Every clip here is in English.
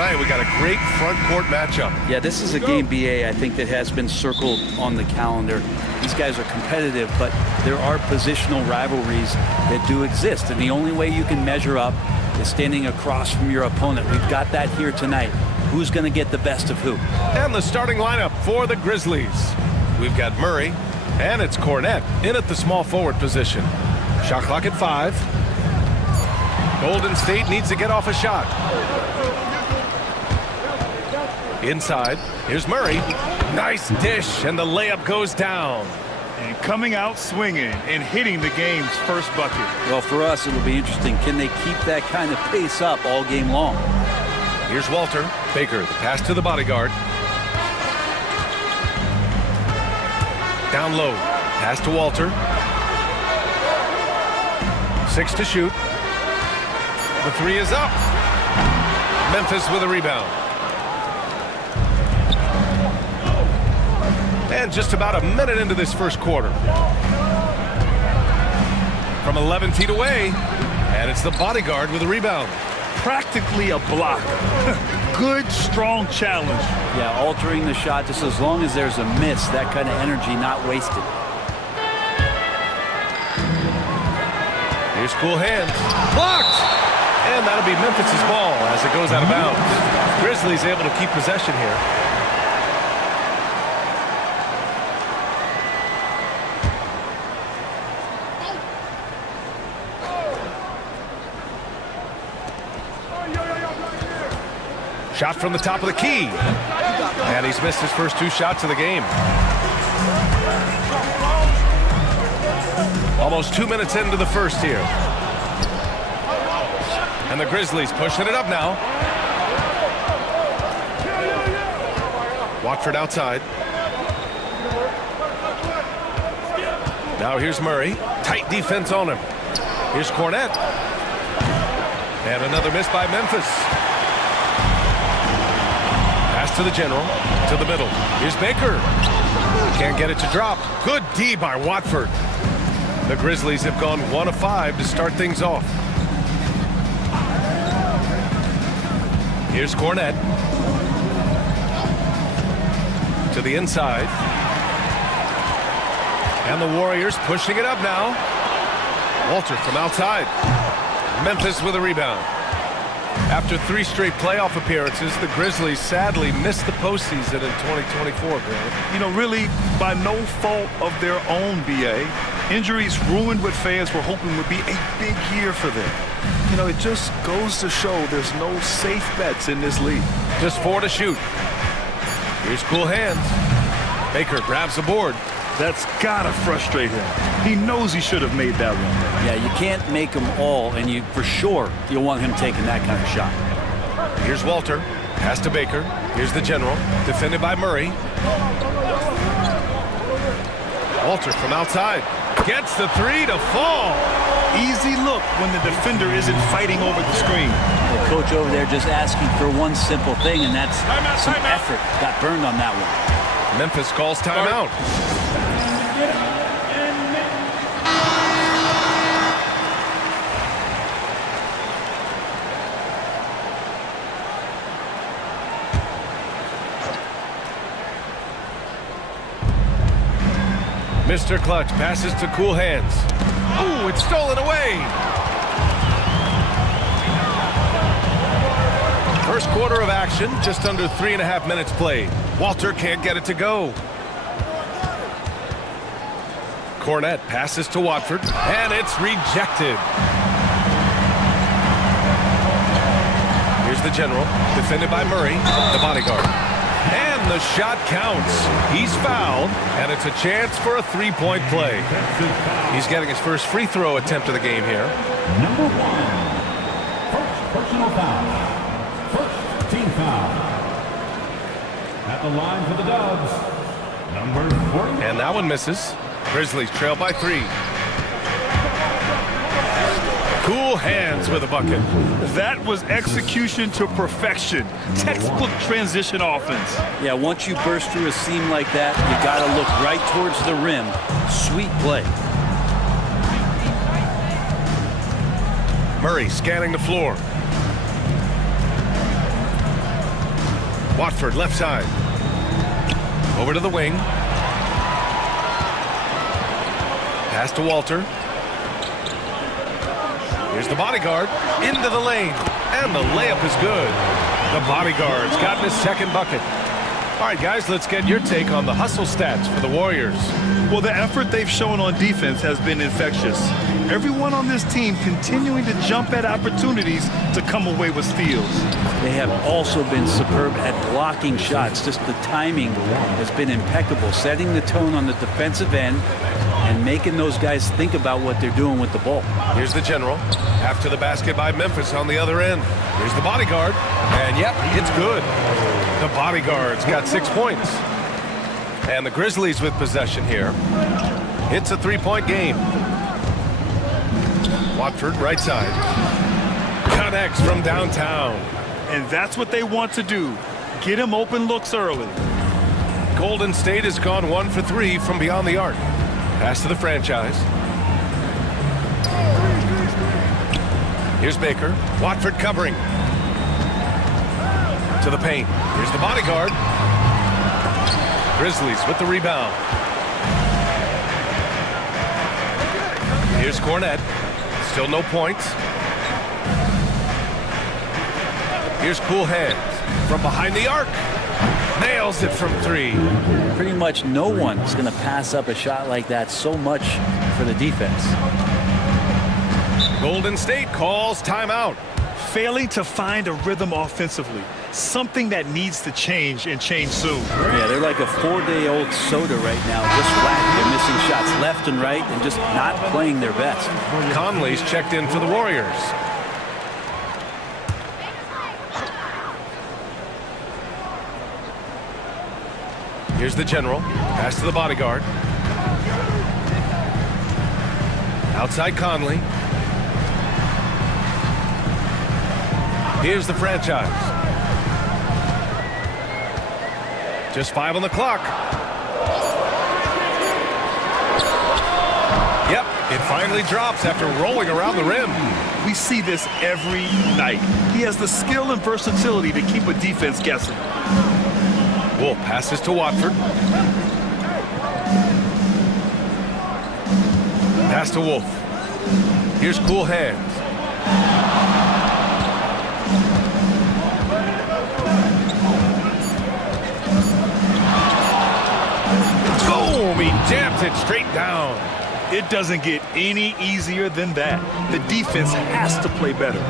tonight. We got a great front court matchup. Yeah, this is a game, BA, I think that has been circled on the calendar. These guys are competitive, but there are positional rivalries that do exist. And the only way you can measure up is standing across from your opponent. We've got that here tonight. Who's going to get the best of who? And the starting lineup for the Grizzlies. We've got Murray, and it's Cornette in at the small forward position. Shot clock at 5. Golden State needs to get off a shot. Inside, here's Murray. Nice dish, and the layup goes down. And coming out swinging and hitting the game's first bucket. Well, for us, it'll be interesting. Can they keep that kind of pace up all game long? Here's Walter. Baker, the pass to the bodyguard. Down low. Pass to Walter. 6 to shoot. The 3 is up. Memphis with a rebound. And just about a minute into this first quarter. From 11 feet away. And it's the bodyguard with a rebound. Practically a block. Good, strong challenge. Yeah, altering the shot just as long as there's a miss. That kind of energy not wasted. Here's cool hands. Blocked! And that'll be Memphis' ball as it goes out of bounds. Grizzlies able to keep possession here. Shot from the top of the key. And he's missed his first 2 shots of the game. Almost 2 minutes into the first here. And the Grizzlies pushing it up now. Watford outside. Now here's Murray. Tight defense on him. Here's Cornette. And another miss by Memphis. Pass to the general. To the middle. Here's Baker. Can't get it to drop. Good D by Watford. The Grizzlies have gone 1 of 5 to start things off. Here's Cornette. To the inside. And the Warriors pushing it up now. Walter from outside. Memphis with a rebound. After 3 straight playoff appearances, the Grizzlies sadly missed the postseason in 2024, Grant. You know, really by no fault of their own, BA. Injuries ruined what fans were hoping would be a big year for them. You know, it just goes to show there's no safe bets in this league. Just 4 to shoot. Here's cool hands. Baker grabs the board. That's gotta frustrate him. He knows he should have made that one. Yeah, you can't make them all, and you for sure you'll want him taking that kind of shot. Here's Walter. Pass to Baker. Here's the general. Defended by Murray. Walter from outside. Gets the 3 to fall. Easy look when the defender isn't fighting over the screen. The coach over there just asking for one simple thing, and that's some effort. Got burned on that one. Memphis calls timeout. Mr. Clutch passes to cool hands. Ooh, it's stolen away. First quarter of action, just under 3.5 minutes played. Walter can't get it to go. Cornette passes to Watford, and it's rejected. Here's the general, defended by Murray, the bodyguard. And the shot counts. He's fouled, and it's a chance for a 3-point play. He's getting his first free throw attempt of the game here. Number 1, first personal foul. First team foul. At the line for the Dubs, number 40. And that one misses. Grizzlies trail by 3. Cool hands with a bucket. That was execution to perfection. Textbook transition offense. Yeah, once you burst through a seam like that, you got to look right towards the rim. Sweet play. Murray scanning the floor. Watford left side. Over to the wing. Pass to Walter. Here's the bodyguard. Into the lane. And the layup is good. The bodyguard's gotten his second bucket. All right, guys, let's get your take on the hustle stats for the Warriors. Well, the effort they've shown on defense has been infectious. Everyone on this team continuing to jump at opportunities to come away with steals. They have also been superb at blocking shots. Just the timing has been impeccable, setting the tone on the defensive end and making those guys think about what they're doing with the ball. Here's the general. After the basket by Memphis on the other end. Here's the bodyguard. And, yep, it's good. The bodyguard's got 6 points. And the Grizzlies with possession here. It's a three-point game. Watford, right side. Connects from downtown. And that's what they want to do. Get him open looks early. Golden State has gone 1 for 3 from beyond the arc. Pass to the franchise. Here's Baker. Watford covering. To the paint. Here's the bodyguard. Grizzlies with the rebound. Here's Cornette. Still no points. Here's Cool Hands from behind the arc. Nails it from 3. Pretty much no one is going to pass up a shot like that so much for the defense. Golden State calls timeout. Failing to find a rhythm offensively. Something that needs to change and change soon. Yeah, they're like a 4-day-old soda right now. Just flat. They're missing shots left and right and just not playing their best. Conley's checked in for the Warriors. Here's the general. Pass to the bodyguard. Outside Conley. Here's the franchise. Just 5 on the clock. Yep, it finally drops after rolling around the rim. We see this every night. He has the skill and versatility to keep a defense guessing. Wolf passes to Watford. Pass to Wolf. Here's Cool Hands. Boom! He jams it straight down. It doesn't get any easier than that. The defense has to play better.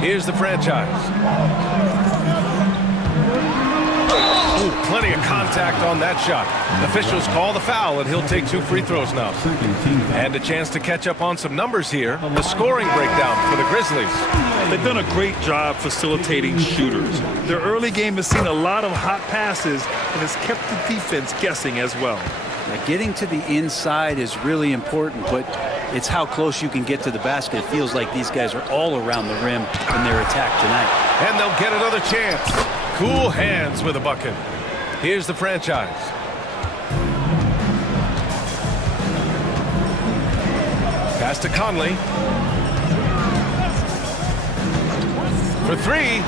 Here's the franchise. Ooh, plenty of contact on that shot. Officials call the foul, and he'll take 2 free throws now. And a chance to catch up on some numbers here. The scoring breakdown for the Grizzlies. They've done a great job facilitating shooters. Their early game has seen a lot of hot passes and has kept the defense guessing as well. Now, getting to the inside is really important, but it's how close you can get to the basket. It feels like these guys are all around the rim in their attack tonight. And they'll get another chance. Cool Hands with a bucket. Here's the franchise. Pass to Conley. For 3.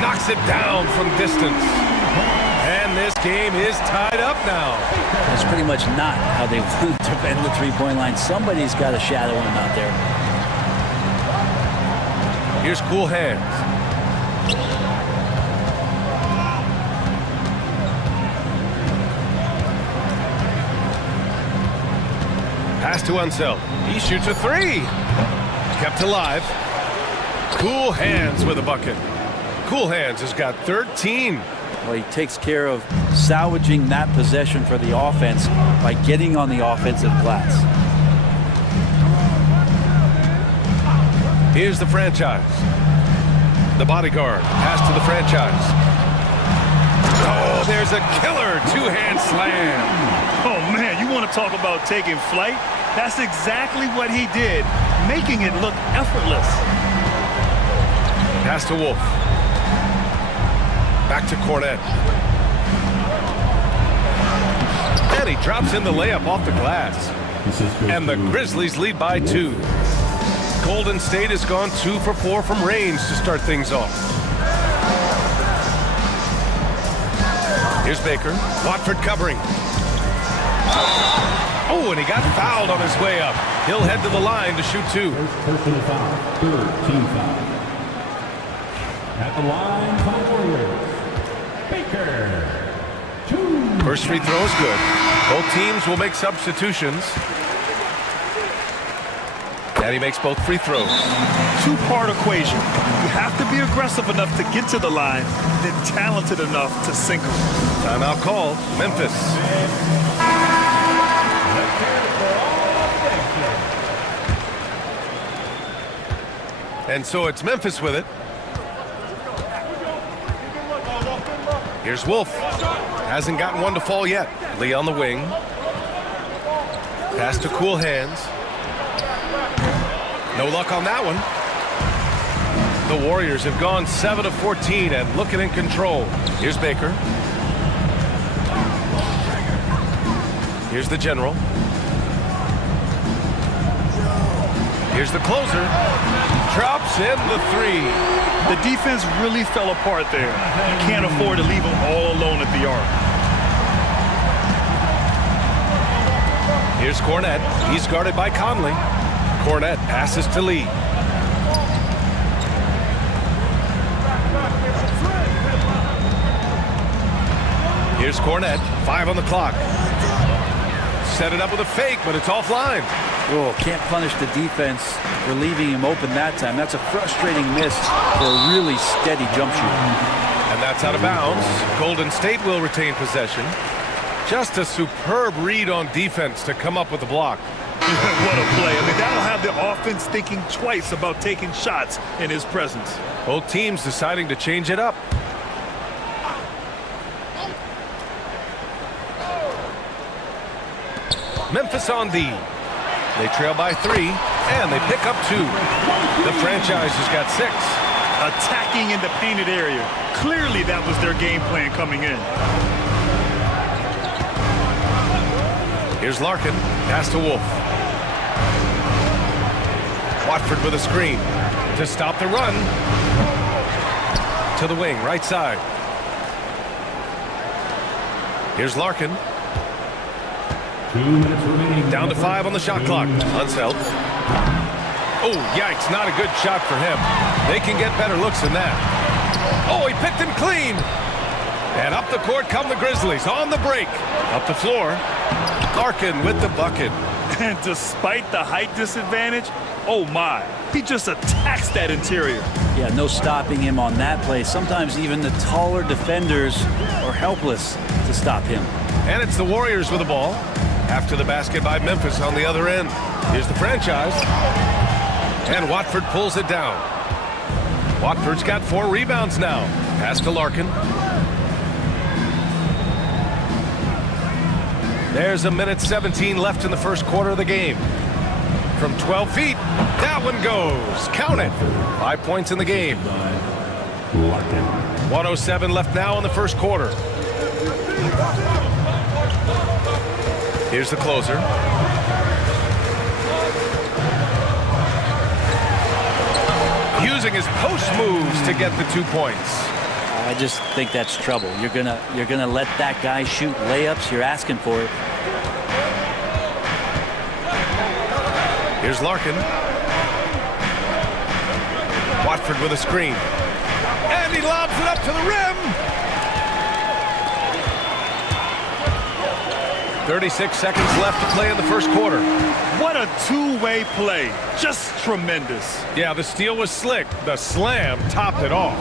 Knocks it down from distance. And this game is tied up now. That's pretty much not how they want to defend the three-point line. Somebody's got to shadow him out there. Here's Cool Hands. Pass to Unseld. He shoots a 3. Kept alive. Cool Hands with a bucket. Cool Hands has got 13. Well, he takes care of salvaging that possession for the offense by getting on the offensive glass. Here's the franchise. The bodyguard. Pass to the franchise. Oh, there's a killer 2-hand slam. Oh, man, you want to talk about taking flight? That's exactly what he did, making it look effortless. Pass to Wolf. Back to Cornette. And he drops in the layup off the glass. And the Grizzlies lead by 2. Golden State has gone 2 for 4 from range to start things off. Here's Baker. Watford covering. Oh, and he got fouled on his way up. He'll head to the line to shoot 2. First personal foul. Third team foul. At the line for the Warriors, Baker. 2. First free throw is good. Both teams will make substitutions. And he makes both free throws. Two-part equation. You have to be aggressive enough to get to the line, then talented enough to sink them. Timeout called. Memphis. And so it's Memphis with it. Here's Wolf. Hasn't gotten one to fall yet. Lee on the wing. Pass to cool hands. No luck on that one. The Warriors have gone 7 of 14 and looking in control. Here's Baker. Here's the general. Here's the closer. Drops in the 3. The defense really fell apart there. You can't afford to leave them all alone at the arc. Here's Cornette. He's guarded by Conley. Cornette passes to Lee. Here's Cornette. 5 on the clock. Set it up with a fake, but it's offline. Oh, can't punish the defense for leaving him open that time. That's a frustrating miss for a really steady jump shooter. And that's out of bounds. Golden State will retain possession. Just a superb read on defense to come up with the block. What a play. I mean, that'll have the offense thinking twice about taking shots in his presence. Both teams deciding to change it up. Memphis on D. They trail by 3, and they pick up 2. The franchise has got 6. Attacking in the painted area. Clearly that was their game plan coming in. Here's Larkin. Pass to Wolf. Watford with a screen to stop the run. To the wing, right side. Here's Larkin. 2 minutes remaining. Down to 5 on the shot clock. Unseld. Oh, yikes. Not a good shot for him. They can get better looks than that. Oh, he picked him clean. And up the court come the Grizzlies on the break. Up the floor. Larkin with the bucket. And despite the height disadvantage, oh my, he just attacks that interior. Yeah, no stopping him on that play. Sometimes even the taller defenders are helpless to stop him. And it's the Warriors with the ball. After the basket by Memphis on the other end. Here's the franchise. And Watford pulls it down. Watford's got 4 rebounds now. Pass to Larkin. There's a minute 17 left in the first quarter of the game. From 12 feet, that one goes. Count it. 5 points in the game. 1:07 left now in the first quarter. Here's the closer. Using his post moves to get the 2 points. I just think that's trouble. You're gonna let that guy shoot layups. You're asking for it. Here's Larkin. Watford with a screen. And he lobs it up to the rim. 36 seconds left to play in the first quarter. What a two-way play. Just tremendous. Yeah, the steal was slick. The slam topped it off.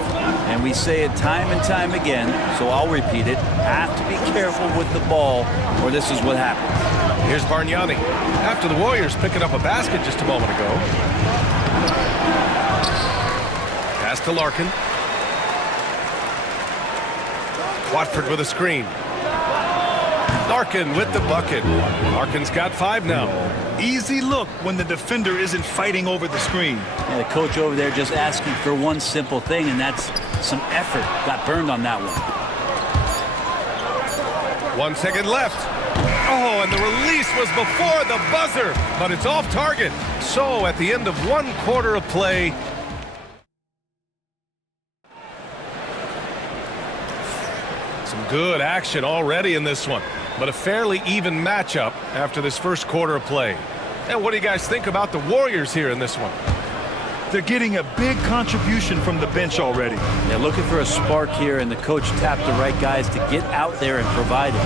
And we say it time and time again, so I'll repeat it. Have to be careful with the ball, or this is what happens. Here's Bargnani. After the Warriors picking up a basket just a moment ago. Pass to Larkin. Watford with a screen. Larkin with the bucket. Larkin's got 5 now. Easy look when the defender isn't fighting over the screen. Yeah, the coach over there just asking for one simple thing, and that's some effort. Got burned on that one. 1 second left. Oh, and the release was before the buzzer, but it's off target. So at the end of 1 quarter of play, some good action already in this one, but a fairly even matchup after this first quarter of play. And what do you guys think about the Warriors here in this one? They're getting a big contribution from the bench already. They're looking for a spark here, and the coach tapped the right guys to get out there and provide it.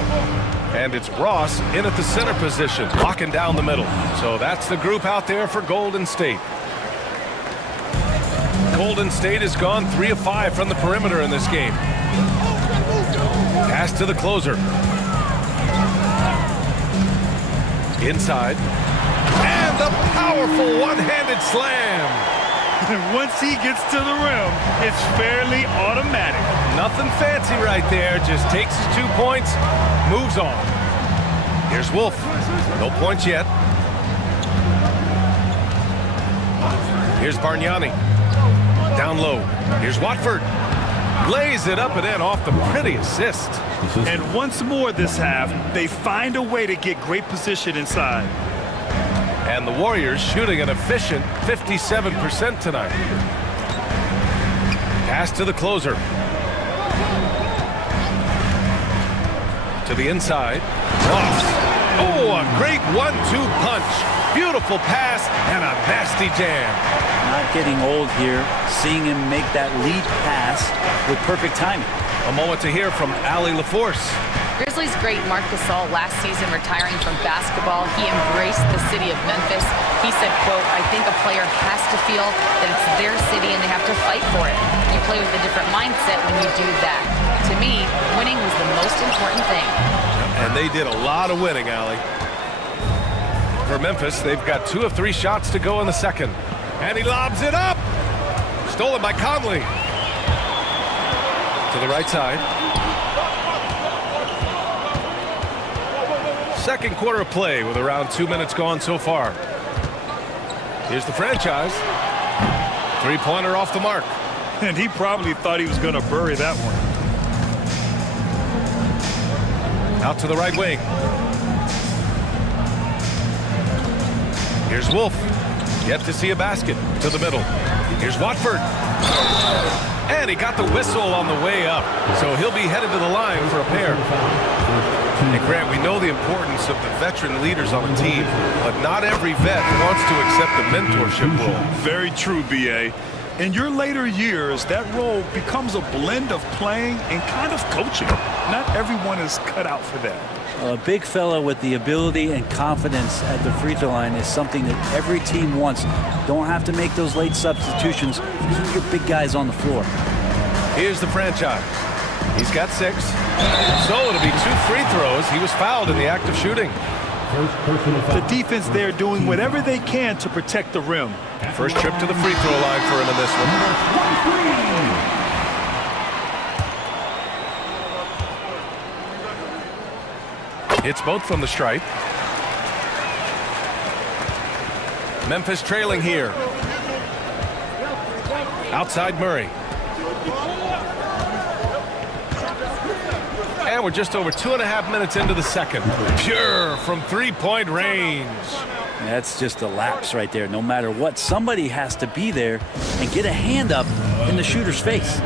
And it's Ross in at the center position, locking down the middle. So that's the group out there for Golden State. Golden State has gone 3 of 5 from the perimeter in this game. Pass to the closer. Inside. And the powerful one-handed slam. And once he gets to the rim, it's fairly automatic. Nothing fancy right there. Just takes his 2 points, moves on. Here's Wolf. No points yet. Here's Bargnani. Down low. Here's Watford. Lays it up and in off the pretty assist. And once more this half, they find a way to get great position inside. And the Warriors shooting an efficient 57% tonight. Pass to the closer. To the inside. Ross. Oh, a great 1-2 punch. Beautiful pass and a nasty jam. Not getting old here, seeing him make that lead pass with perfect timing. A moment to hear from Allie LaForce. Grizzlies great Marc Gasol last season retiring from basketball. He embraced the city of Memphis. He said, quote, "I think a player has to feel that it's their city and they have to fight for it. You play with a different mindset when you do that." To me, winning was the most important thing. And they did a lot of winning, Allie. For Memphis, they've got 2 of 3 shots to go in the second. And he lobs it up. Stolen by Conley. To the right side. Second quarter of play with around 2 minutes gone so far. Here's the franchise. 3-pointer off the mark. And he probably thought he was going to bury that one. Out to the right wing. Here's Wolf. Yet to see a basket. To the middle. Here's Watford. And he got the whistle on the way up. So he'll be headed to the line for a pair. And Grant, we know the importance of the veteran leaders on the team, but not every vet wants to accept the mentorship role. Very true, B.A. In your later years, that role becomes a blend of playing and kind of coaching. Not everyone is cut out for that. A big fella with the ability and confidence at the free throw line is something that every team wants. Don't have to make those late substitutions. Keep your big guys on the floor. Here's the franchise. He's got 6. So it'll be 2 free throws. He was fouled in the act of shooting. The defense there doing whatever they can to protect the rim. First trip to the free throw line for him in this one. Hits both from the stripe. Memphis trailing here. Outside Murray. And we're just over 2.5 minutes into the second. Pure from 3-point range. That's just a lapse right there. No matter what, somebody has to be there and get a hand up in the shooter's face.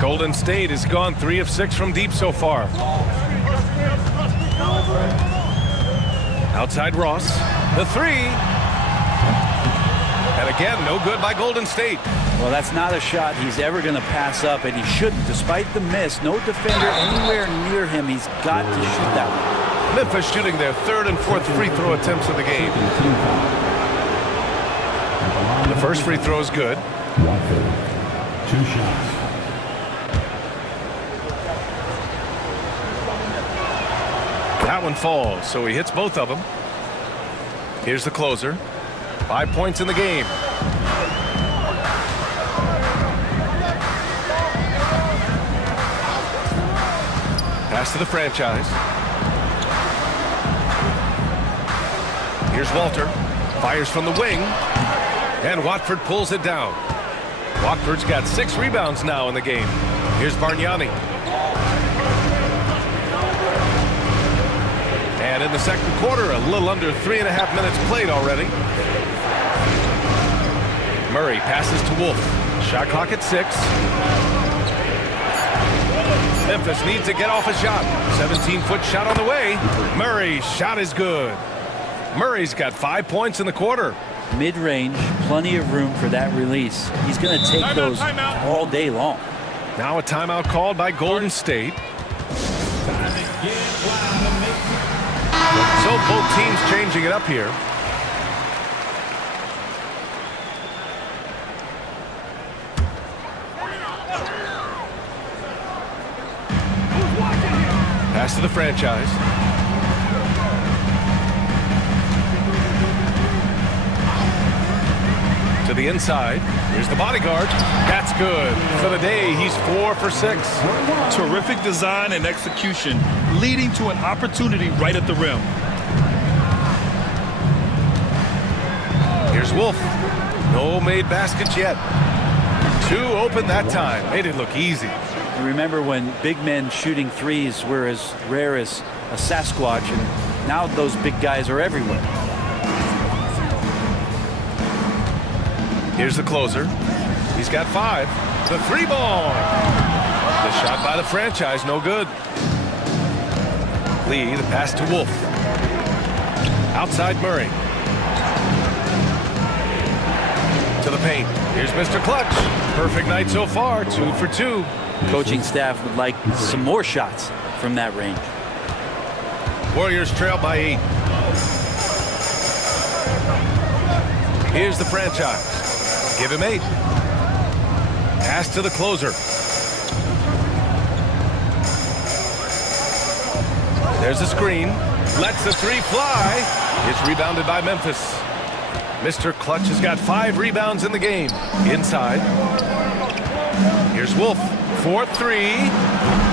Golden State has gone 3 of 6 from deep so far. Outside Ross. The 3. And again, no good by Golden State. Well, that's not a shot he's ever going to pass up, and he shouldn't. Despite the miss, no defender anywhere near him. He's got to shoot that one. Memphis shooting their 3rd and 4th free throw attempts of the game. The first free throw is good. 2 shots. That one falls, so he hits both of them. Here's the closer. 5 points in the game. Pass to the franchise. Here's Walter. Fires from the wing. And Watford pulls it down. Watford's got 6 rebounds now in the game. Here's Bargnani. And in the second quarter, a little under 3.5 minutes played already. Murray passes to Wolf. Shot clock at 6. Memphis needs to get off a shot. 17-foot shot on the way. Murray's shot is good. Murray's got 5 points in the quarter. Mid-range, plenty of room for that release. He's going to take those all day long. Now a timeout called by Golden State. So both teams changing it up here. Pass to the franchise. To the inside. Here's the bodyguard. That's good. For the day, he's 4 for 6. Terrific design and execution, leading to an opportunity right at the rim. Here's Wolf. No made baskets yet. 2 open that time. Made it look easy. Remember when big men shooting threes were as rare as a Sasquatch, and now those big guys are everywhere. Here's the closer. He's got 5. The 3-ball. The shot by the franchise, no good. Lee, the pass to Wolf. Outside Murray. To the paint. Here's Mr. Clutch. Perfect night so far, 2 for 2. Coaching staff would like some more shots from that range. Warriors trail by 8. Here's the franchise. Give him 8. Pass to the closer. There's a screen. Lets the 3 fly. It's rebounded by Memphis. Mr. Clutch has got 5 rebounds in the game. Inside. Here's Wolf. 4-3.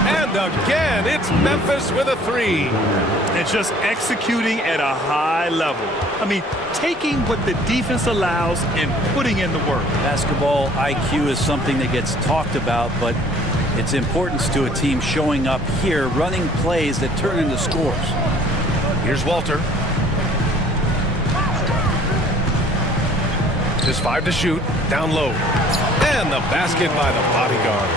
And again, it's Memphis with a 3. And just executing at a high level. I mean, taking what the defense allows and putting in the work. Basketball IQ is something that gets talked about, but its importance to a team showing up here, running plays that turn into scores. Here's Walter. Just 5 to shoot. Down low. And the basket by the bodyguard.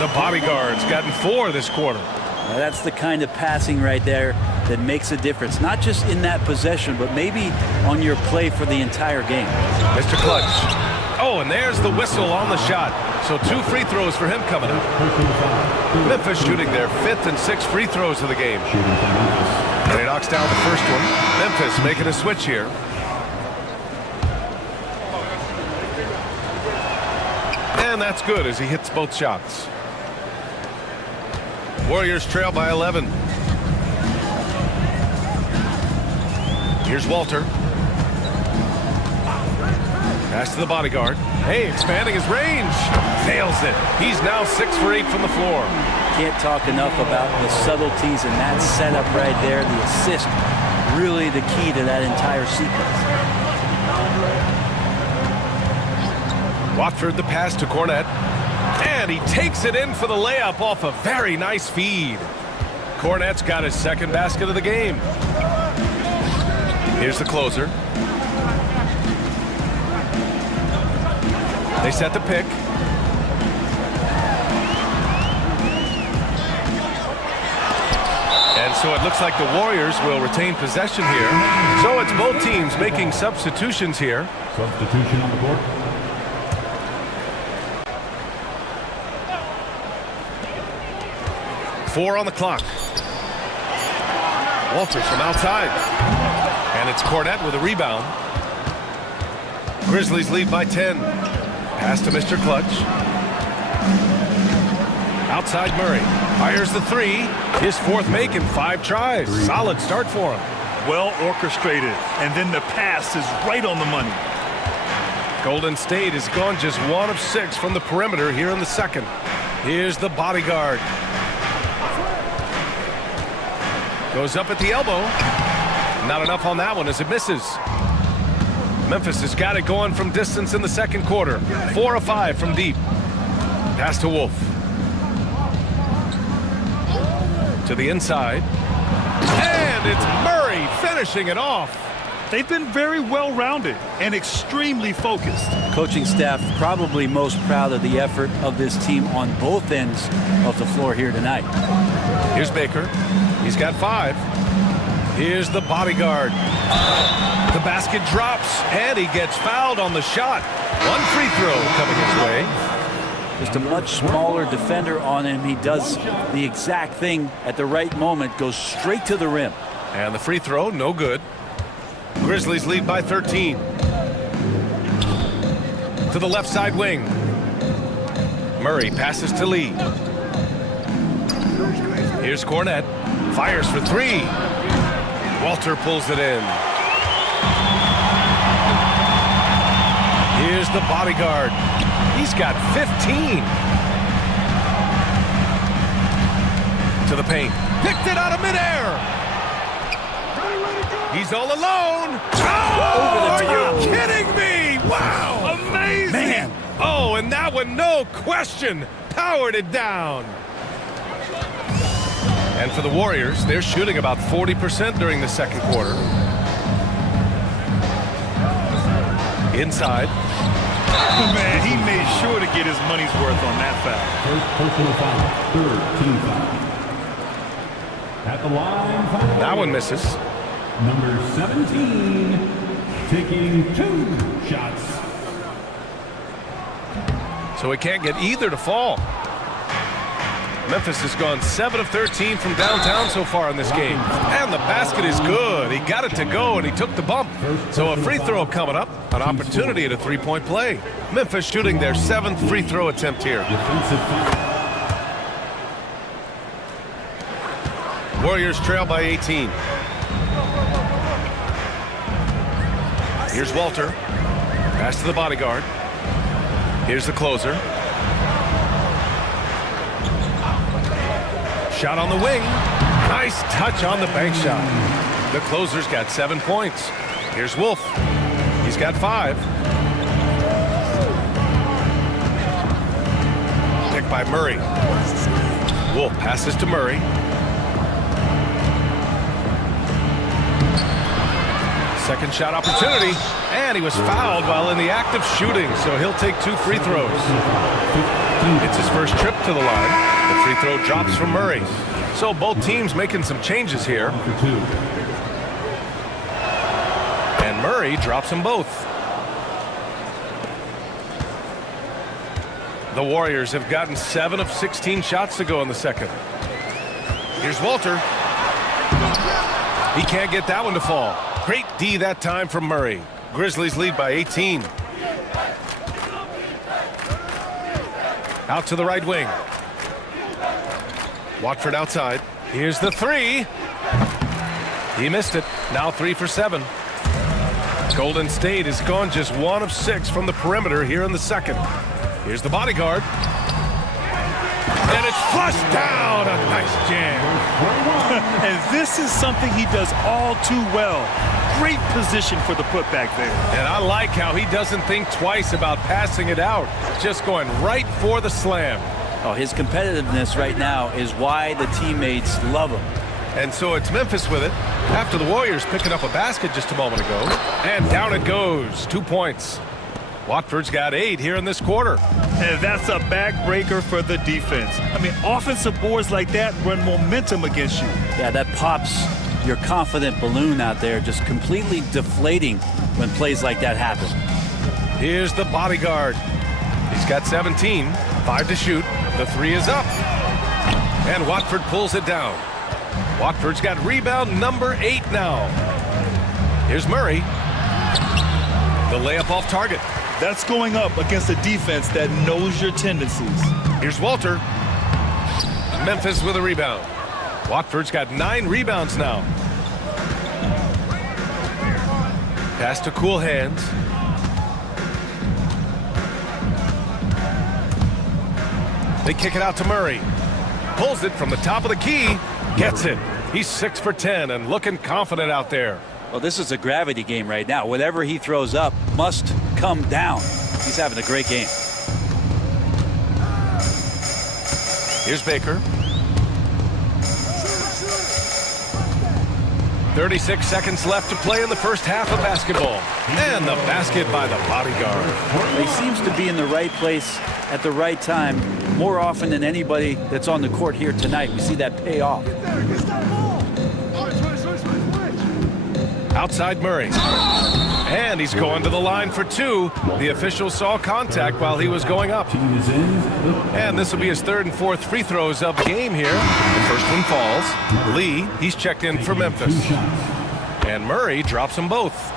The bodyguard's gotten 4 this quarter. Now that's the kind of passing right there that makes a difference, not just in that possession, but maybe on your play for the entire game. Mr. Clutch. Oh, and there's the whistle on the shot. So 2 free throws for him coming up. Memphis shooting their 5th and 6th free throws of the game. And he knocks down the first one. Memphis making a switch here. And that's good as he hits both shots. Warriors trail by 11. Here's Walter. Pass to the bodyguard. Hey, expanding his range. Nails it. He's now 6 for 8 from the floor. Can't talk enough about the subtleties in that setup right there. The assist, really the key to that entire sequence. Watford the pass to Cornette. And he takes it in for the layup off a very nice feed. Cornette's got his 2nd basket of the game. Here's the closer. They set the pick. And so it looks like the Warriors will retain possession here. So it's both teams making substitutions here. Substitution on the court. Four on the clock. Walter from outside. And it's Cornette with a rebound. Grizzlies lead by 10. Pass to Mr. Clutch. Outside Murray. Fires the 3. His 4th make in 5 tries. Solid start for him. Well orchestrated. And then the pass is right on the money. Golden State has gone just 1 of 6 from the perimeter here in the second. Here's the bodyguard. Goes up at the elbow. Not enough on that one as it misses. Memphis has got it going from distance in the second quarter. 4 of 5 from deep. Pass to Wolf. To the inside. And it's Murray finishing it off. They've been very well-rounded and extremely focused. Coaching staff probably most proud of the effort of this team on both ends of the floor here tonight. Here's Baker. He's got 5. Here's the bodyguard. The basket drops, and he gets fouled on the shot. One free throw coming his way. Just a much smaller defender on him. He does the exact thing at the right moment, goes straight to the rim. And the free throw, no good. Grizzlies lead by 13. To the left side wing. Murray passes to Lee. Here's Cornette. Fires for 3. Walter pulls it in. Here's the bodyguard. He's got 15. To the paint. Picked it out of midair. He's all alone. Oh, are you kidding me? Wow. Amazing. Man. Oh, and that one, no question, powered it down. And for the Warriors, they're shooting about 40% during the second quarter. Inside. Oh, man, he made sure to get his money's worth on that foul. First personal foul. Third team foul. At the line. That one misses. Number 17, taking 2 shots. So he can't get either to fall. Memphis has gone 7 of 13 from downtown so far in this game. And the basket is good. He got it to go, and he took the bump. So a free throw coming up. An opportunity at a three-point play. Memphis shooting their 7th free throw attempt here. Defensive foul. Warriors trail by 18. Here's Walter. Pass to the bodyguard. Here's the closer. Shot on the wing. Nice touch on the bank shot. The closer's got 7 points. Here's Wolf. He's got 5. Picked by Murray. Wolf passes to Murray. Second shot opportunity, and he was fouled while in the act of shooting, so he'll take 2 free throws. It's his first trip to the line. The free throw drops from Murray. So both teams making some changes here. And Murray drops them both. The Warriors have gotten 7 of 16 shots to go in the second. Here's Walter. He can't get that one to fall. Great D that time from Murray. Grizzlies lead by 18. Out to the right wing. Watford outside. Here's the 3. He missed it. Now 3 for 7. Golden State has gone just 1 of 6 from the perimeter here in the second. Here's the bodyguard. And it's flushed down. A nice jam. And this is something he does all too well. Great position for the putback there. And I like how he doesn't think twice about passing it out. Just going right for the slam. Oh, his competitiveness right now is why the teammates love him. And so it's Memphis with it after the Warriors picking up a basket just a moment ago. And down it goes. 2 points. Watford's got 8 here in this quarter. And that's a backbreaker for the defense. I mean, offensive boards like that run momentum against you. Yeah, that pops your confident balloon out there, just completely deflating when plays like that happen. Here's the bodyguard. He's got 17, 5 to shoot. The 3 is up. And Watford pulls it down. Watford's got rebound number 8 now. Here's Murray. The layup off target. That's going up against a defense that knows your tendencies. Here's Walter. Memphis with a rebound. Watford's got 9 rebounds now. Pass to cool hands. They kick it out to Murray. Pulls it from the top of the key. Gets it. He's 6 for 10 and looking confident out there. Well, this is a gravity game right now. Whatever he throws up must come down. He's having a great game. Here's Baker. 36 seconds left to play in the first half of basketball. And the basket by the bodyguard. He seems to be in the right place at the right time more often than anybody that's on the court here tonight. We see that pay off. Outside Murray. And he's going to the line for two. The official saw contact while he was going up. And this will be his third and fourth free throws of the game here. The first one falls. Lee, he's checked in for Memphis. And Murray drops them both.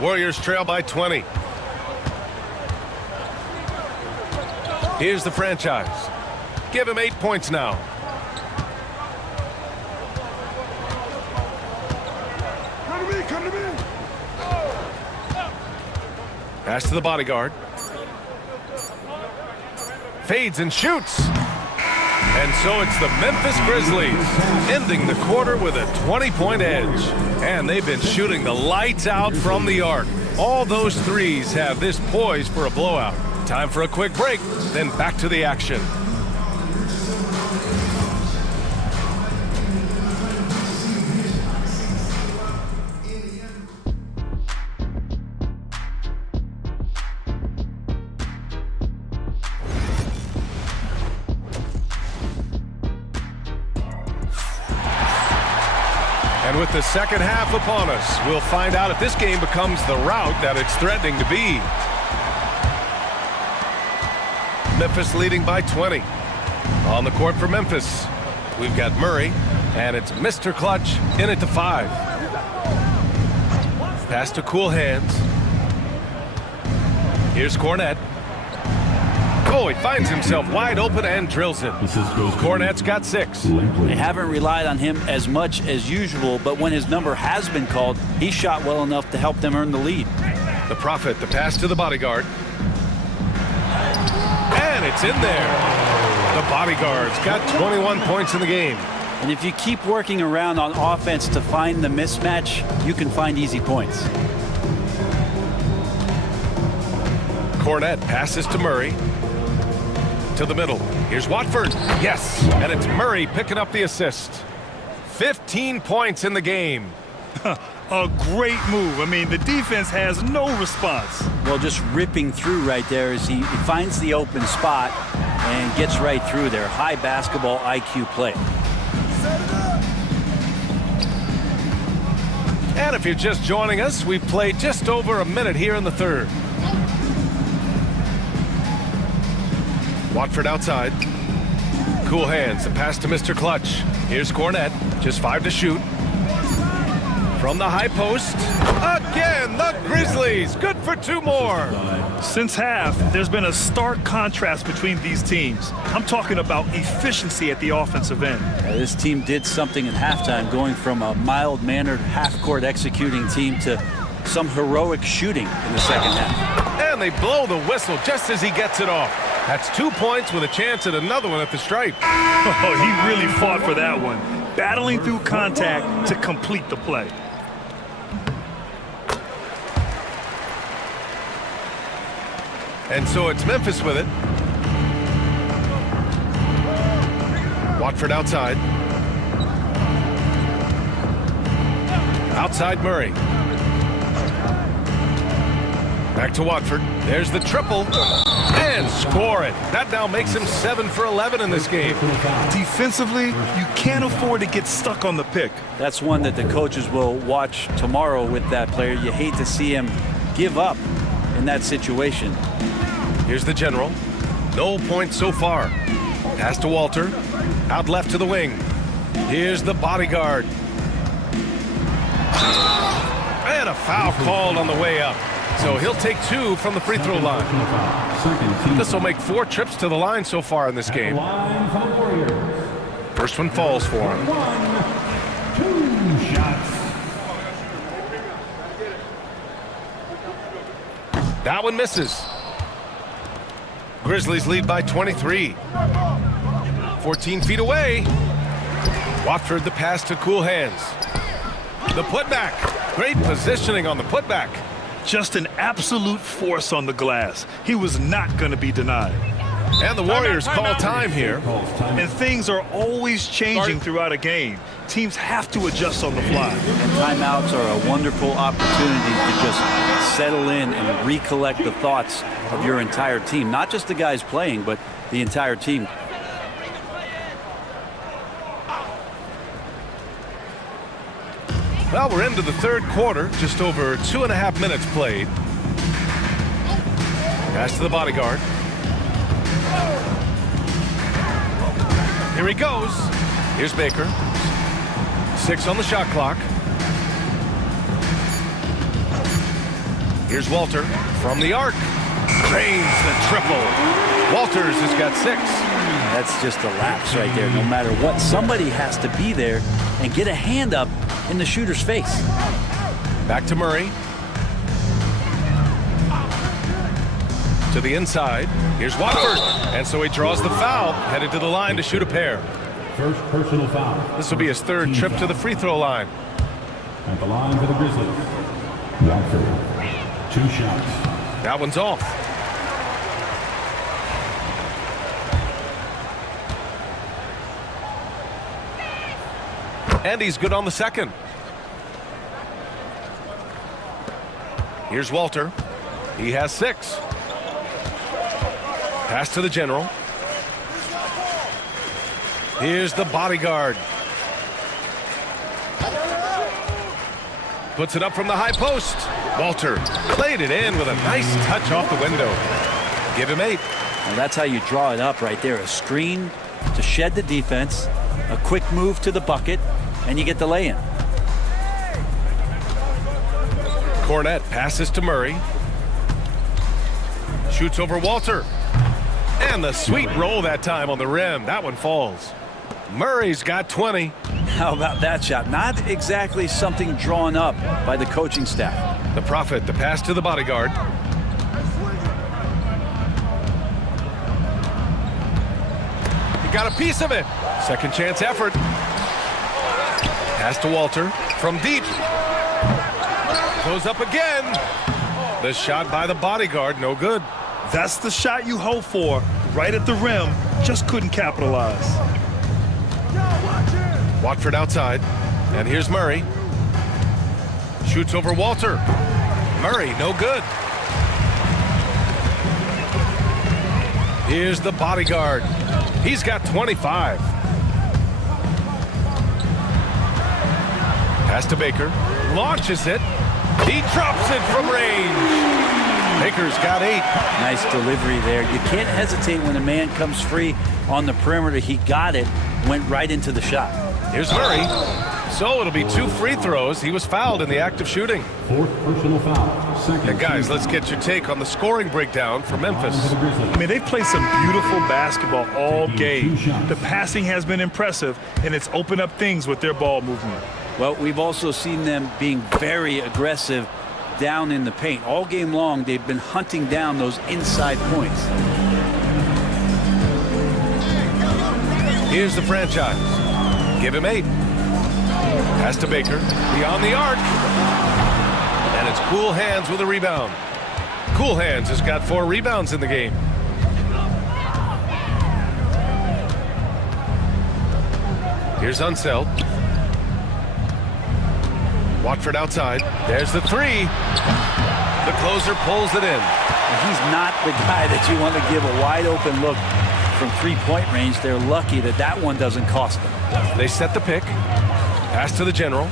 Warriors trail by 20. Here's the franchise. Give him 8 points now. Pass to the bodyguard. Fades and shoots. And so it's the Memphis Grizzlies ending the quarter with a 20-point edge. And they've been shooting the lights out from the arc. All those threes have this poised for a blowout. Time for a quick break, then back to the action. And with the second half upon us, we'll find out if this game becomes the rout that it's threatening to be. Memphis leading by 20. On the court for Memphis, we've got Murray, and it's Mr. Clutch in at the 5. Pass to Cool Hands. Here's Cornette. Oh, he finds himself wide open and drills it. Cornette's got 6. They haven't relied on him as much as usual, but when his number has been called, he shot well enough to help them earn the lead. The Prophet, the pass to the bodyguard. And it's in there. The bodyguard's got 21 points in the game. And if you keep working around on offense to find the mismatch, you can find easy points. Cornette passes to Murray. To the middle. Here's Watford. Yes. And it's Murray picking up the assist. 15 points in the game. A great move. I mean, the defense has no response. Well, just ripping through right there as he finds the open spot and gets right through there. High basketball IQ play. And if you're just joining us, we've played just over a minute here in the third. Watford outside. Cool Hands, the pass to Mr. Clutch. Here's Cornette, just 5 to shoot. From the high post, again, the Grizzlies, good for 2 more. Since half, there's been a stark contrast between these teams. I'm talking about efficiency at the offensive end. This team did something at halftime, going from a mild-mannered half-court executing team to some heroic shooting in the second half. And they blow the whistle just as he gets it off. That's 2 points with a chance at another one at the stripe. Oh, he really fought for that one. Battling through contact to complete the play. And so it's Memphis with it. Watford outside. Outside Murray. Back to Watford. There's the triple. And score it. That now makes him 7 for 11 in this game. Defensively, you can't afford to get stuck on the pick. That's one that the coaches will watch tomorrow with that player. You hate to see him give up in that situation. Here's the general. No points so far. Pass to Walter. Out left to the wing. Here's the bodyguard. And a foul called on the way up. So he'll take 2 from the free throw line. This will make 4 trips to the line so far in this game. First one falls for him. 2 shots. That one misses. Grizzlies lead by 23. 14 feet away. Watford the pass to Cool Hands. The putback. Great positioning on the putback. Just an absolute force on the glass. He was not going to be denied. And the Warriors call time here. And things are always changing throughout a game. Teams have to adjust on the fly. And timeouts are a wonderful opportunity to just settle in and recollect the thoughts of your entire team. Not just the guys playing, but the entire team. Well, we're into the third quarter. Just over 2.5 minutes played. Pass to the bodyguard. Here he goes. Here's Baker. 6 on the shot clock. Here's Walter from the arc. Drains the triple. Walters has got 6. That's just a lapse right there. No matter what, somebody has to be there and get a hand up in the shooter's face. Back to Murray. To the inside. Here's Watford. And so he draws the foul, headed to the line to shoot a pair. First personal foul. This will be his third trip to the free throw line. At the line for the Grizzlies. Watford. 2 shots. That one's off. And he's good on the second. Here's Walter. He has 6. Pass to the general. Here's the bodyguard. Puts it up from the high post. Walter played it in with a nice touch off the window. Give him 8. And that's how you draw it up right there. A screen to shed the defense, a quick move to the bucket, and you get the lay-in. Cornette passes to Murray. Shoots over Walter. And the sweet roll that time on the rim. That one falls. Murray's got 20. How about that shot? Not exactly something drawn up by the coaching staff. The Prophet, the pass to the bodyguard. He got a piece of it. Second chance effort. Pass to Walter from deep. Goes up again. The shot by the bodyguard, no good. That's the shot you hope for. Right at the rim. Just couldn't capitalize. Watford outside. And here's Murray. Shoots over Walter. Murray, no good. Here's the bodyguard. He's got 25. Pass to Baker. Launches it. He drops it from range. Baker's got 8. Nice delivery there. You can't hesitate when a man comes free on the perimeter. He got it, went right into the shot. Here's Murray. So it'll be 2 free throws. He was fouled in the act of shooting. 4th personal foul. Second. And guys, let's get your take on the scoring breakdown for Memphis. I mean, they've played some beautiful basketball all game. The passing has been impressive, and it's opened up things with their ball movement. Well, we've also seen them being very aggressive down in the paint. All game long, they've been hunting down those inside points. Here's the franchise. Give him 8. Pass to Baker. Beyond the arc. And it's Cool Hands with a rebound. Cool Hands has got 4 rebounds in the game. Here's Unseld. Watford outside. There's the 3. The closer pulls it in. He's not the guy that you want to give a wide open look from 3-point range. They're lucky that that one doesn't cost them. They set the pick. Pass to the general.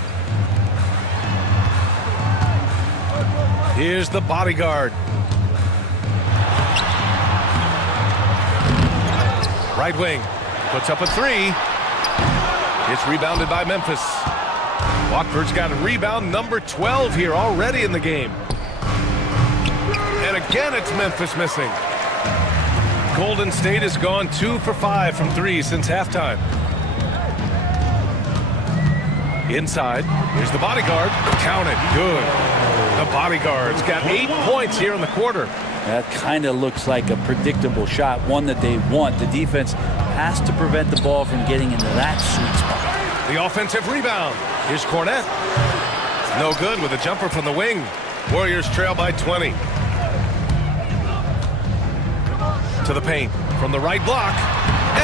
Here's the bodyguard. Right wing. Puts up a 3. It's rebounded by Memphis. Watford's got a rebound number 12 here already in the game. And again, it's Memphis missing. Golden State has gone 2 for 5 from 3 since halftime. Inside, here's the bodyguard. Counted, good. The bodyguard's got 8 points here in the quarter. That kind of looks like a predictable shot, one that they want. The defense has to prevent the ball from getting into that sweet spot. The offensive rebound. Here's Cornette. No good with a jumper from the wing. Warriors trail by 20. To the paint from the right block.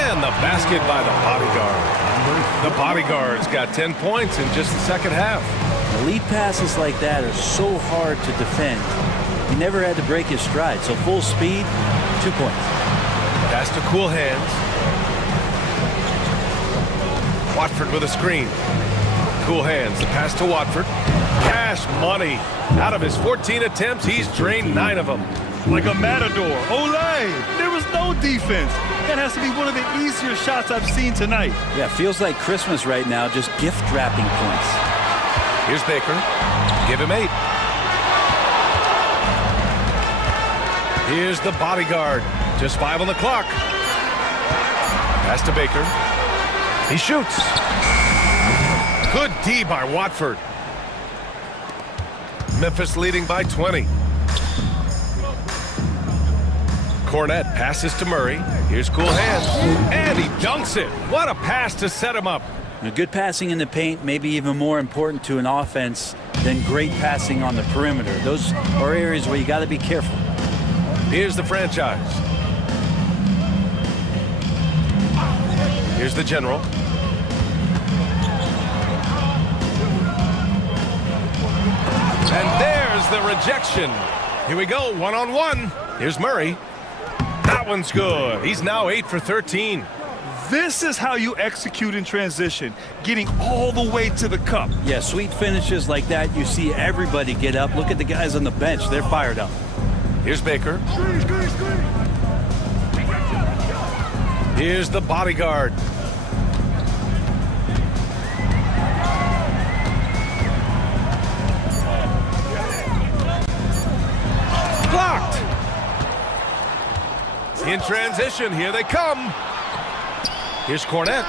And the basket by the bodyguard. The bodyguard's got 10 points in just the second half. Elite passes like that are so hard to defend. He never had to break his stride. So full speed, 2 points. Pass to Cool Hands. Watford with a screen. Cool Hands, the pass to Watford. Cash money. Out of his 14 attempts, he's drained 9 of them. Like a matador. Olay! There was no defense. That has to be one of the easier shots I've seen tonight. Yeah, feels like Christmas right now, just gift wrapping points. Here's Baker. Give him 8. Here's the bodyguard. Just 5 on the clock. Pass to Baker. He shoots. Good D by Watford. Memphis leading by 20. Cornette passes to Murray. Here's Cool Hands. And he dunks it. What a pass to set him up. Good passing in the paint may be even more important to an offense than great passing on the perimeter. Those are areas where you got to be careful. Here's the franchise. Here's the general. And there's the rejection. Here we go, one-on-one. Here's Murray. That one's good. He's now 8 for 13. This is how you execute in transition, getting all the way to the cup. Yeah, sweet finishes like that, you see everybody get up. Look at the guys on the bench. They're fired up. Here's Baker. Here's the bodyguard. Blocked. In transition, here they come. Here's Cornette.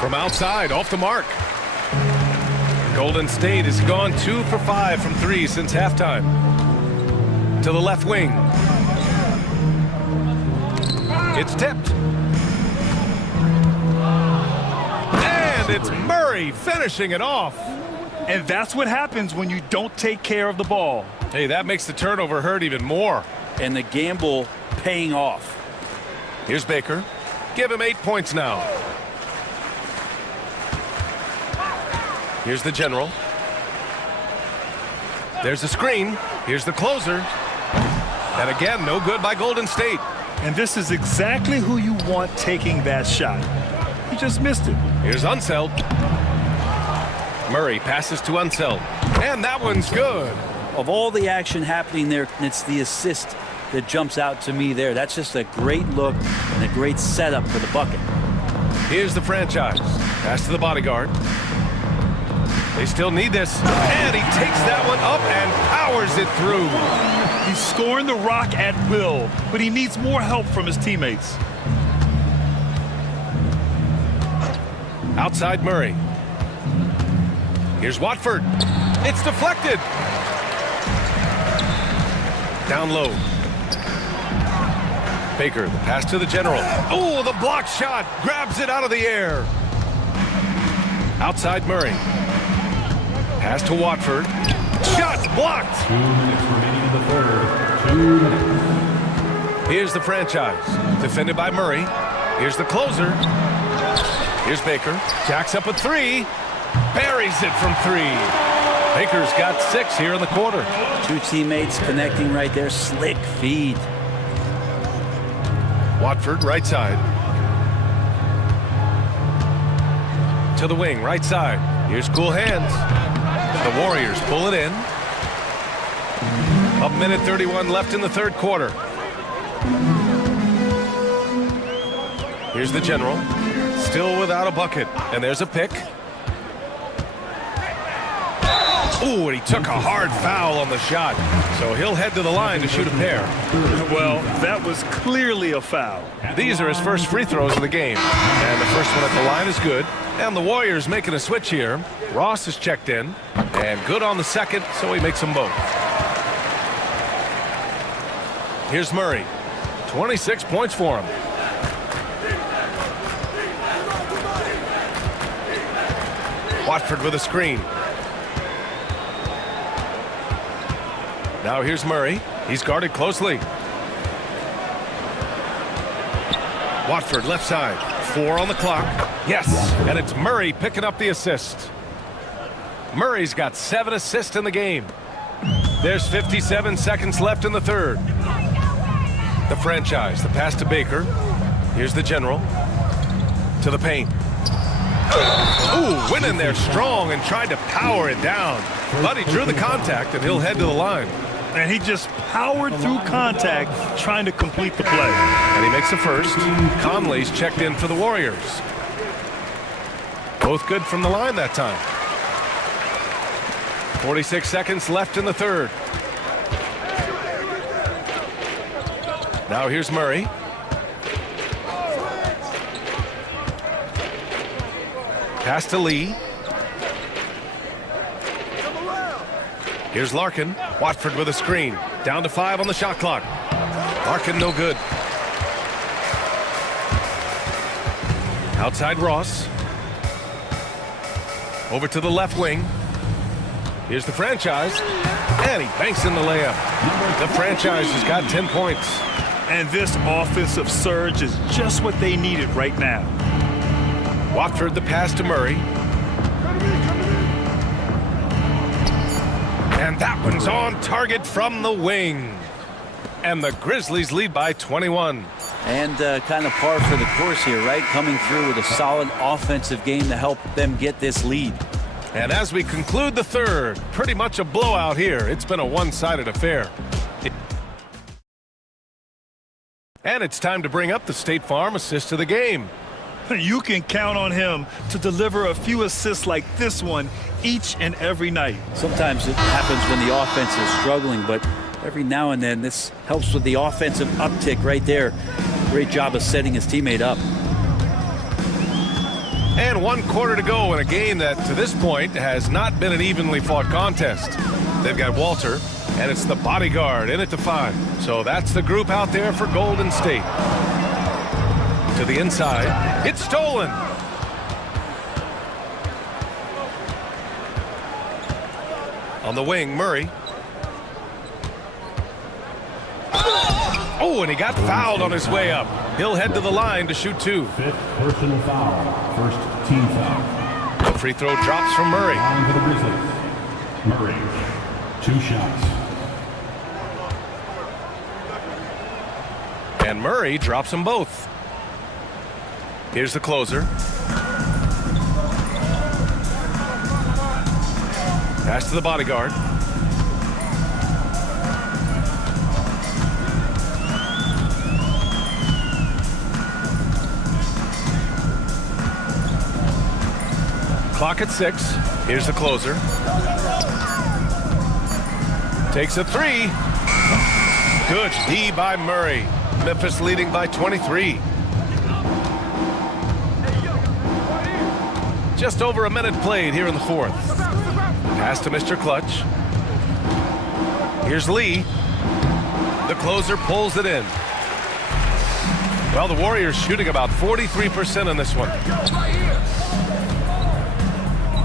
From outside, off the mark. Golden State has gone 2 for 5 from 3 since halftime. To the left wing. It's tipped. And it's Murray finishing it off. And that's what happens when you don't take care of the ball. Hey, that makes the turnover hurt even more. And the gamble paying off. Here's Baker. Give him 8 points now. Here's the general. There's the screen. Here's the closer. And again, no good by Golden State. And this is exactly who you want taking that shot. He just missed it. Here's Unseld. Murray passes to Unseld. And that one's good. Of all the action happening there, it's the assist that jumps out to me there. That's just a great look and a great setup for the bucket. Here's the franchise. Pass to the bodyguard. They still need this. And he takes that one up and powers it through. He's scoring the rock at will, but he needs more help from his teammates. Outside Murray. Here's Watford. It's deflected. Down low. Baker, the pass to the general. Oh, the block shot. Grabs it out of the air. Outside Murray. Pass to Watford. Shot's blocked. 2 minutes remaining in the third. 2 minutes. Here's the franchise. Defended by Murray. Here's the closer. Here's Baker. Jacks up a 3. Buries it from 3. Baker's got 6 here in the quarter. 2 teammates connecting right there. Slick feed. Watford, right side. To the wing, right side. Here's Cool Hands. The Warriors pull it in. 1:31 left in the third quarter. Here's the general. Still without a bucket. And there's a pick. Ooh, and he took a hard foul on the shot. So he'll head to the line to shoot a pair. Well, that was clearly a foul. These are his first free throws of the game. And the first one at the line is good. And the Warriors making a switch here. Ross is checked in. And good on the second, so he makes them both. Here's Murray. 26 points for him. Watford with a screen. Now here's Murray. He's guarded closely. Watford left side. 4 on the clock. Yes, and it's Murray picking up the assist. Murray's got 7 assists in the game. There's 57 seconds left in the third. The franchise, the pass to Baker. Here's the general. To the paint. Ooh, went in there strong and tried to power it down. But he drew the contact, and he'll head to the line. And he just powered through contact, trying to complete the play. And he makes the first. Conley's checked in for the Warriors. Both good from the line that time. 46 seconds left in the third. Now here's Murray. Pass to Lee. Here's Larkin. Watford with a screen. Down to 5 on the shot clock. Larkin no good. Outside Ross. Over to the left wing. Here's the franchise. And he banks in the layup. The franchise has got 10 points. And this offensive surge is just what they needed right now. Watford the pass to Murray. And that one's on target from the wing. And the Grizzlies lead by 21. And kind of par for the course here, right? Coming through with a solid offensive game to help them get this lead. And as we conclude the third, pretty much a blowout here. It's been a one-sided affair. And it's time to bring up the State Farm assist of the game. You can count on him to deliver a few assists like this one each and every night. Sometimes it happens when the offense is struggling, but every now and then this helps with the offensive uptick right there. Great job of setting his teammate up. And 1 quarter to go in a game that, to this point, has not been an evenly fought contest. They've got Walter, and it's the bodyguard in at the 5. So that's the group out there for Golden State. To the inside. It's stolen. On the wing, Murray. Oh, and he got fouled on his way up. He'll head to the line to shoot 2. 5th personal foul. First team foul. The free throw drops from Murray. Line for the Grizzlies. Murray. 2 shots. And Murray drops them both. Here's the closer. Pass to the bodyguard. Clock at 6. Here's the closer. Takes a 3. Good D by Murray. Memphis leading by 23. Just over a minute played here in the fourth. Pass to Mr. Clutch. Here's Lee. The closer pulls it in. Well, the Warriors shooting about 43% in this one.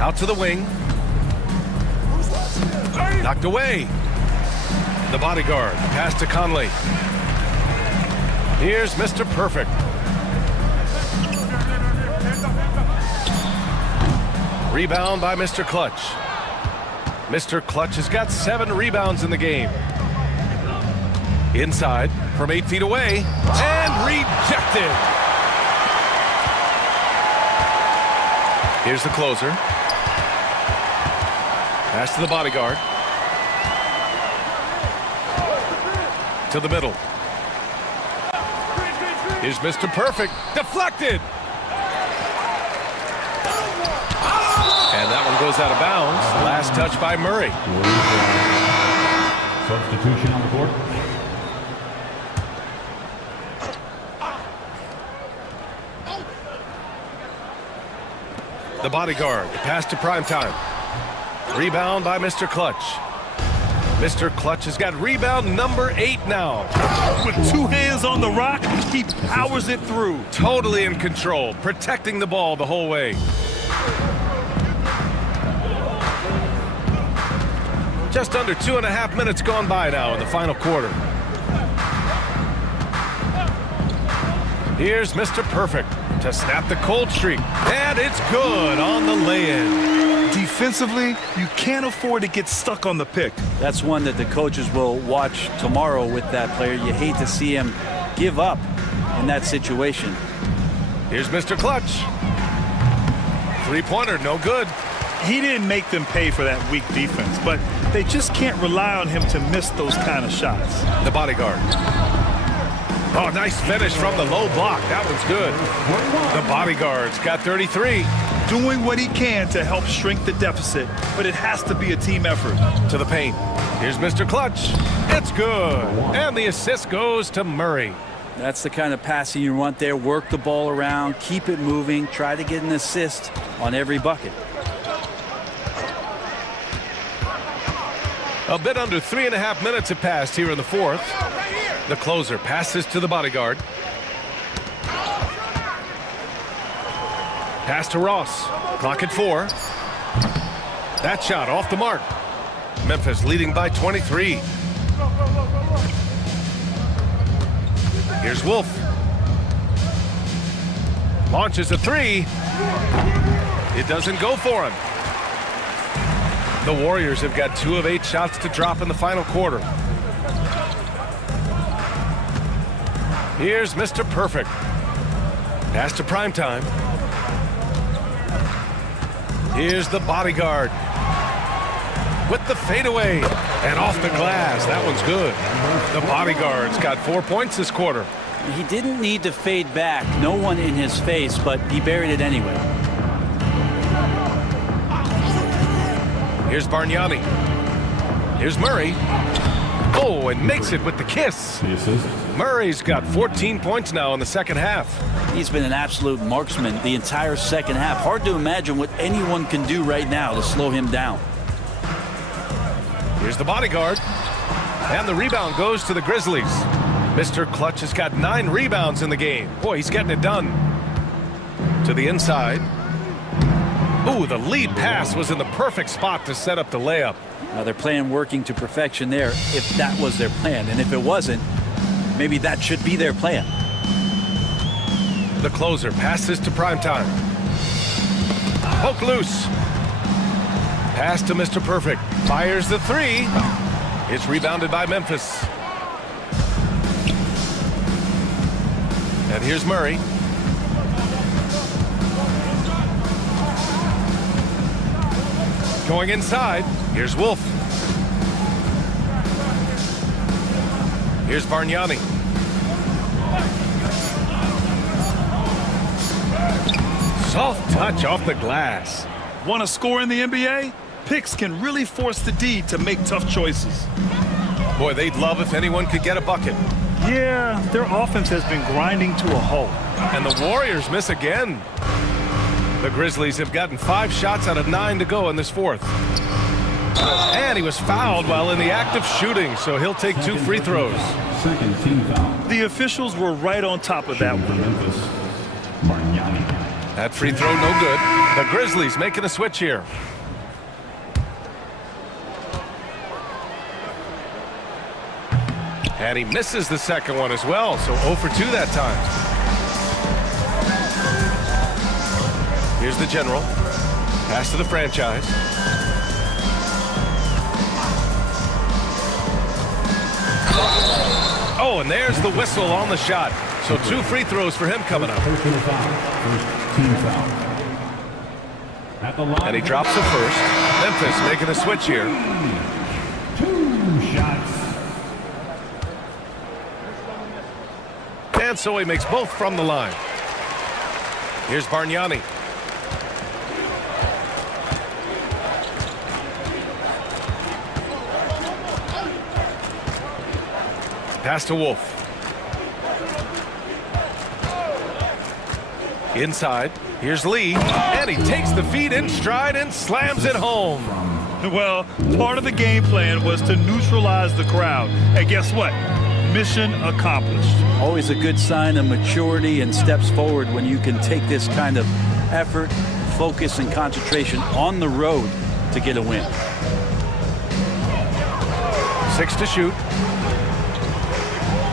Out to the wing. Knocked away. The bodyguard. Pass to Conley. Here's Mr. Perfect. Rebound by Mr. Clutch. Mr. Clutch has got 7 rebounds in the game. Inside from 8 feet away and rejected. Here's the closer. Pass to the bodyguard. To the middle. Here's Mr. Perfect. Deflected. And that one goes out of bounds. Last touch by Murray. Substitution on the court. The bodyguard. Pass to primetime. Rebound by Mr. Clutch. Mr. Clutch has got rebound number 8 now. With 2 hands on the rock, he powers it through. Totally in control, protecting the ball the whole way. Just under 2.5 minutes gone by now in the final quarter. Here's Mr. Perfect to snap the cold streak. And it's good on the lay-in. Defensively, you can't afford to get stuck on the pick. That's one that the coaches will watch tomorrow with that player. You hate to see him give up in that situation. Here's Mr. Clutch. Three-pointer, no good. He didn't make them pay for that weak defense, but they just can't rely on him to miss those kind of shots. The bodyguard. Oh, nice finish from the low block. That one's good. The bodyguard's got 33. Doing what he can to help shrink the deficit, but it has to be a team effort. To the paint. Here's Mr. Clutch. It's good. And the assist goes to Murray. That's the kind of passing you want there. Work the ball around, keep it moving, try to get an assist on every bucket. A bit under 3.5 minutes have passed here in the fourth. The closer passes to the bodyguard. Pass to Ross. Clock at 4. That shot off the mark. Memphis leading by 23. Here's Wolf. Launches a 3. It doesn't go for him. The Warriors have got 2 of 8 shots to drop in the final quarter. Here's Mr. Perfect. Pass to Primetime. Here's the bodyguard. With the fadeaway. And off the glass. That one's good. The bodyguard's got 4 points this quarter. He didn't need to fade back. No one in his face, but he buried it anyway. Here's Bargnani. Here's Murray. Oh, and makes it with the kiss. Murray's got 14 points now in the second half. He's been an absolute marksman the entire second half. Hard to imagine what anyone can do right now to slow him down. Here's the bodyguard. And the rebound goes to the Grizzlies. Mr. Clutch has got 9 rebounds in the game. Boy, he's getting it done. To the inside. Ooh, the lead pass was in the perfect spot to set up the layup. Now they're playing working to perfection there if that was their plan. And if it wasn't, maybe that should be their plan. The closer passes to Primetime. Poke loose. Pass to Mr. Perfect. Fires the 3. It's rebounded by Memphis. And here's Murray. Going inside. Here's Wolf. Here's Bargnani. Soft touch off the glass. Want to score in the NBA? Picks can really force the D to make tough choices. Boy, they'd love if anyone could get a bucket. Yeah, their offense has been grinding to a halt. And the Warriors miss again. The Grizzlies have gotten 5 shots out of 9 to go in this fourth. And he was fouled while in the act of shooting, so he'll take 2 free throws. Second team foul. The officials were right on top of that one. Memphis. Bargnani. That free throw no good. The Grizzlies making a switch here. And he misses the second one as well, so 0 for 2 that time. Here's the general. Pass to the franchise. Oh, and there's the whistle on the shot. So 2 free throws for him coming up. First team foul. At the line. And he drops the first. Memphis making a switch here. 2 shots. And so he makes both from the line. Here's Bargnani. Pass to Wolf. Inside. Here's Lee. And he takes the feed in stride and slams it home. Well, part of the game plan was to neutralize the crowd. And guess what? Mission accomplished. Always a good sign of maturity and steps forward when you can take this kind of effort, focus, and concentration on the road to get a win. 6 to shoot.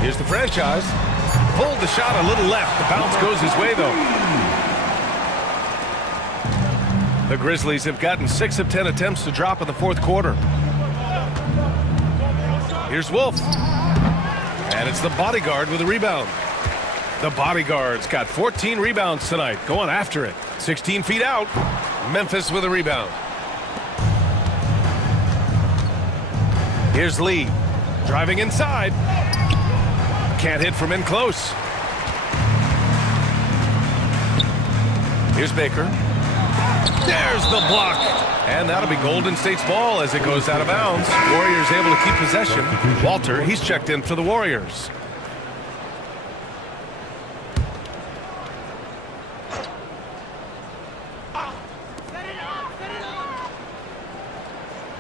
Here's the franchise. Pulled the shot a little left. The bounce goes his way, though. The Grizzlies have gotten 6 of 10 attempts to drop in the fourth quarter. Here's Wolf. And it's the bodyguard with a rebound. The bodyguard's got 14 rebounds tonight. Going after it. 16 feet out. Memphis with a rebound. Here's Lee. Driving inside. Can't hit from in close. Here's Baker. There's the block. And that'll be Golden State's ball as it goes out of bounds. Warriors able to keep possession. Walter, he's checked in for the Warriors.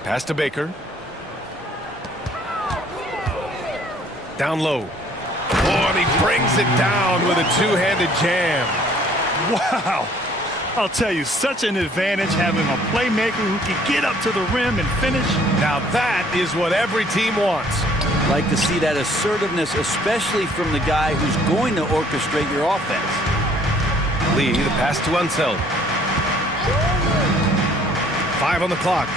Pass to Baker. Down low. Oh, and he brings it down with a two-handed jam. Wow. I'll tell you, such an advantage having a playmaker who can get up to the rim and finish. Now that is what every team wants. Like to see that assertiveness, especially from the guy who's going to orchestrate your offense. Lee, the pass to Unseld. 5 on the clock.